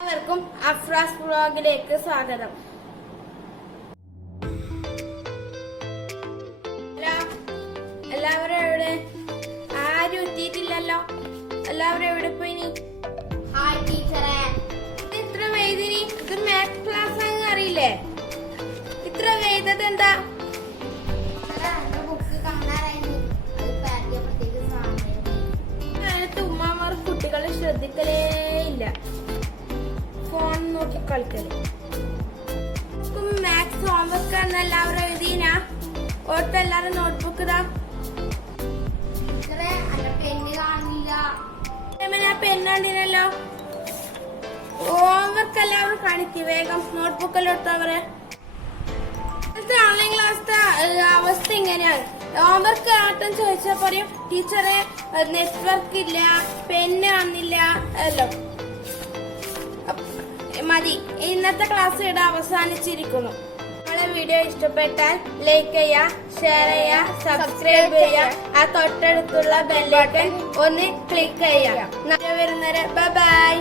എല്ലാവർക്കും അഫ്രാസ് വ്ലോഗിലേക്ക് സ്വാഗതം. എല്ലാവരും എവിടെ? ആരും എത്തിയിട്ടില്ലല്ലോ. എല്ലാവരും എവിടെ പോയിനി? ഹായ് ടീച്ചറെ. ഇത്ര വൈദ്യുതി ഇത് മാത്സ് ക്ലാസ് ആണെന്ന് അറിയില്ലേ? ഇത്ര വൈദ്യത് എന്താ? കാലത്ത് ഉമ്മമാർ കുട്ടികളെ ശ്രദ്ധിക്കലേ ഇല്ല, ഫോൺ നോക്കി കളിക്കല്. മാത്സ് ഹോംവർക്ക് ആണ് എല്ലാവരും എഴുതിനാ? ഓർത്ത് എല്ലാരും നോട്ട്ബുക്ക് ഇതാ. പെണ്ണ് കാണില്ല. പെണ്ണ് കണ്ടിനല്ലോ. ഹോംവർക്ക് എല്ലാവരും കാണിക്കും. വേഗം നോട്ട്ബുക്ക് എല്ലാം എടുത്തവരെ. ഓൺലൈൻ ക്ലാസ്സിന്റെ അവസ്ഥ ഇങ്ങനെയാണ്. ഹോംവർക്ക് ആട്ടം ചോദിച്ചാൽ പറയും ടീച്ചറെ നെറ്റ്വർക്ക് ഇല്ല, പെണ്ണ് വന്നില്ല അല്ലോ. മതി, ഇന്നത്തെ ക്ലാസ് ഇവിടെ അവസാനിച്ചിരിക്കുന്നു. നമ്മളെ വീഡിയോ ഇഷ്ടപ്പെട്ടാൽ ലൈക്ക് ചെയ്യുക, ഷെയർ ചെയ്യുക, സബ്സ്ക്രൈബ് ചെയ്യുക. ആ തൊട്ടടുത്തുള്ള ബെല്ലൈക്കൺ ഒന്ന് ക്ലിക്ക് ചെയ്യുക. വരുന്നവരെ ബൈ.